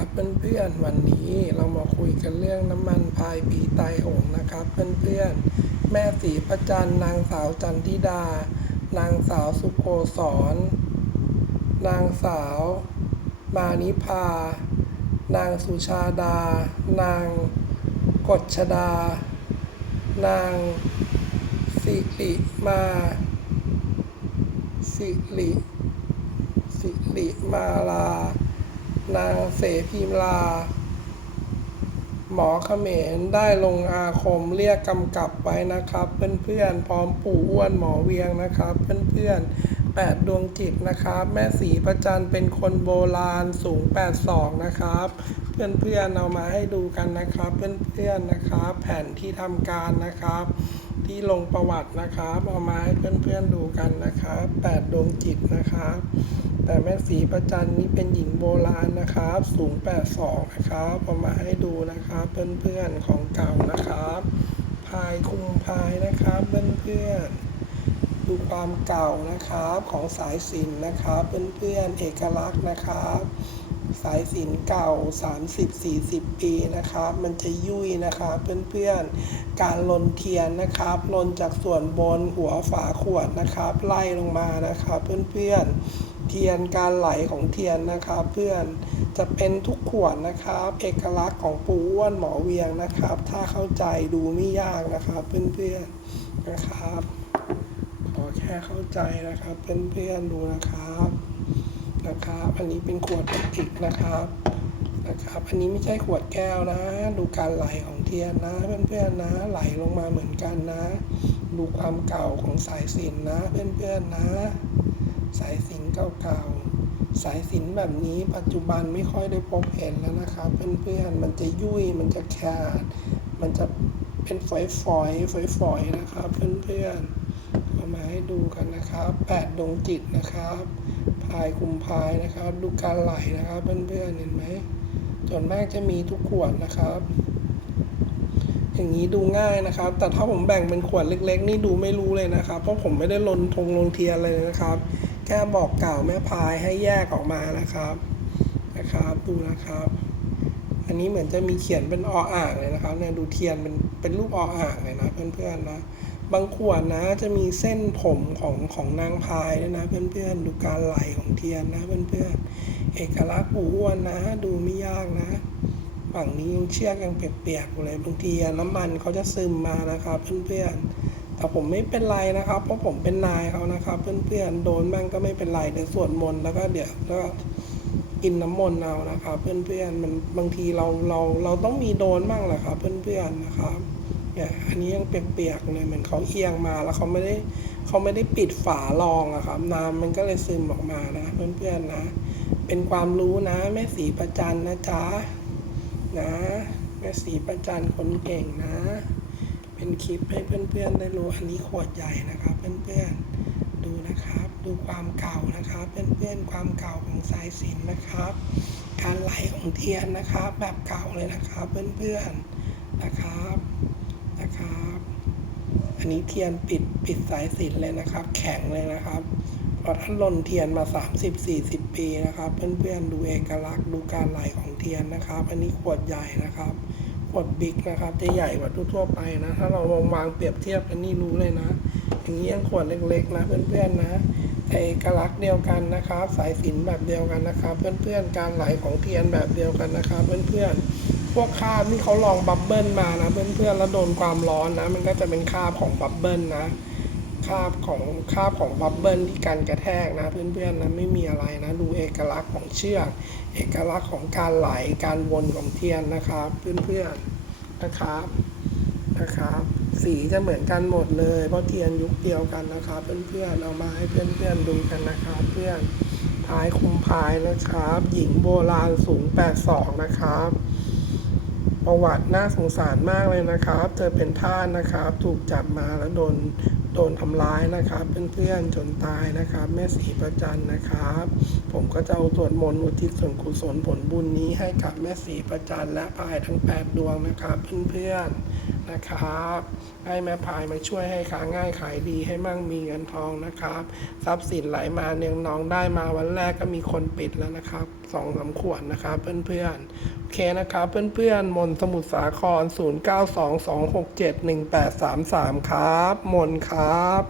ครับเพื่อนๆวันนี้เรามาคุยกันเรื่องน้ำมันพายผีไตายโหงนะครับเพื่อนๆแม่สีประจันนางสาวจันทิดา นางสาวสุโกศร นางสาว มานิพา นางสุชาดา นางกฎชดา นางสิริมาสิริสิริมาลา นางเสพิมลา หมอเขมรได้ลงอาคมเรียกกำกับไว้นะครับ เพื่อนๆ พร้อมปู่อ้วนหมอเวียงนะครับ เพื่อนๆแปดดวงจิตนะครับ แม่สีประจันเป็นคนโบราณสูง82นะครับ เพื่อนๆเอามาให้ดูกันนะครับ เพื่อนๆนะครับ แผ่นที่ทำการนะครับที่ลงประวัตินะครับ เอามาให้เพื่อนๆดูกันนะครับแปดดวงจิตนะครับ แต่แม่สีประจันนี่เป็นหญิงโบราณนะครับ สูง 82 นะครับเอามาให้ดูนะครับเพื่อนๆของเก่านะครับ พายคุมพายนะครับเพื่อนๆดูความเก่านะครับของสายสินนะครับเพื่อนๆเอกลักษณ์นะครับ สายสินเก่า 30-40 ปีนะครับ มันจะยุ่ยนะครับเพื่อนๆการลนเทียนนะครับลนจากส่วนบนหัวฝาขวดนะครับ ไล่ลงมานะครับเพื่อนๆ เทียนการไหลของเทียนนะครับเพื่อนจะเป็นทุกขวดนะครับ เอกลักษณ์ของปูอ้วนหมอเวียงนะครับ ถ้าเข้าใจดูไม่ยากนะครับเพื่อนๆนะครับขอแค่เข้าใจนะครับเพื่อนๆดูนะครับนะครับ อันนี้เป็นขวดพลาสติกนะครับนะครับ อันนี้ไม่ใช่ขวดแก้วนะ ดูการไหลของเทียนนะเพื่อนๆนะ ไหลลงมาเหมือนกันนะ ดูความเก่าของสายสินนะเพื่อนๆนะ สายสิญจนเก่าๆ สายสิญจนแบบนี้ปัจจุบันไม่ค่อยได้พบเห็นแล้วนะครับเพื่อนๆมันจะยุ่ยมันจะขาด มันจะเป็นฝอยๆฝอยๆนะครับ เพื่อนๆเอามาให้ดูกันนะครับแปดดวงจิตนะครับพายคุมพายนะครับ ดูการไหลนะครับ เพื่อนๆเห็นไหมส่วนมากจะมีทุกขวดนะครับ อย่างนี้ดูง่ายนะครับ แต่ถ้าผมแบ่งเป็นขวดเล็ก ๆ นี่ดูไม่รู้เลยนะครับ เพราะผมไม่ได้ลนทงลงเทียนเลยนะครับ แค่บอกกล่าวแม่พายให้แยกออกมานะครับนะครับดูนะครับ อันนี้เหมือนจะมีเขียนเป็นออ่างเลยนะครับเนี่ยดูเทียนเป็นเป็นรูปออ่างเลยนะเพื่อนๆนะบางขวดนะจะมีเส้นผมของของนางพายด้วยนะเพื่อนๆดูการไหลของเทียนนะเพื่อนๆเอกลักษณ์ปูอ้วนนะ ดูไม่ยากนะ ฝั่งนี้ยังเชือกยังเปียกๆอยู่เลยบางทีน้ำมันเขาจะซึมมานะครับเพื่อนๆแต่ผมไม่เป็นไรนะครับ เพราะผมเป็นนายเขานะครับ เพื่อนๆโดนมั่งก็ไม่เป็นไรเดี๋ยวสวดมนต์แล้วก็เดี๋ยวก็กินน้ำมนต์เอานะครับ เพื่อนๆมันบางทีเราเราเราต้องมีโดนบ้างแหละครับ เพื่อนๆนะครับเนี่ยอันนี้ยังเปียกๆเลยเหมือนเขาเอียงมาแล้วเขาไม่ได้เขาไม่ได้ปิดฝารองอะครับ น้ำมันก็เลยซึมออกมานะ เพื่อนๆนะ เป็นความรู้นะแม่สีประจันนะจ๊ะ นะแม่สีประจันคนเก่งนะ เป็นคลิปให้เพื่อนๆได้รู้อันนี้ขวดใหญ่นะครับ เพื่อนๆดูนะครับ ดูความเก่านะครับ เพื่อนๆความเก่าของสายสินนะครับ การไหลของเทียนนะครับ แบบเก่าเลยนะครับ เพื่อนๆนะครับนะครับ อันนี้เทียนปิดปิดสายสินเลยนะครับ แข็งเลยนะครับ เพราะท่านลนเทียนมา 30-40 ปีนะครับ เพื่อนๆดูเอกลักษณ์ดูการไหลของเทียนนะครับ อันนี้ขวดใหญ่นะครับขวดบิ๊กนะครับจะใหญ่กว่าทั่วๆไปนะ ถ้าเราลองวางเปรียบเทียบกันนี่รู้เลยนะ อย่างนี้ยังขวดเล็กๆนะเพื่อนๆนะแต่เอกลักษณ์เดียวกันนะครับ สายสินแบบเดียวกันนะครับ เพื่อนๆการไหลของเทียนแบบเดียวกันนะครับเพื่อนๆพวกคาบที่เขาลองบับเบิลมานะ เพื่อนๆแล้วโดนความร้อนนะ มันก็จะเป็นคาบของบับเบิลนะ คาบของคาบของบับเบิลที่กันกระแทกนะ เพื่อนๆนะไม่มีอะไรนะ ดูเอกลักษณ์ของเชือก เอกลักษณ์ของการไหลการวนของเทียนนะครับ เพื่อนๆนะครับนะครับ สีจะเหมือนกันหมดเลย เพราะเทียนยุคเดียวกันนะครับ เพื่อนๆเอามาให้เพื่อนๆดูกันนะครับ เพื่อนพายคุมพายนะครับ หญิงโบราณสูง82นะครับประวัติน่าสงสารมากเลยนะครับ เธอเป็นท่าสนะครับ ถูกจับมาแล้วโดน โดนทำร้ายนะครับ เพื่อนๆจนตายนะครับ แม่สีประจันนะครับ ผมก็จะเอาสวดมนต์อุทิศส่วนกุศลผลบุญนี้ให้กับแม่สีประจันและพายทั้ง 8 ดวงนะครับ เพื่อนๆนะครับ ให้แม่พายมาช่วยให้ค้าง่ายขายดีให้มั่งมีเงินทองนะครับ ทรัพย์สินไหลมาเนืองน้องได้มาวันแรกก็มีคนปิดแล้วนะครับ สองสาขวดนะครับเพื่อนๆ โอเคนะครับเพื่อนๆ มนสมุทรสาคร 0922671833 ครับ มนครับ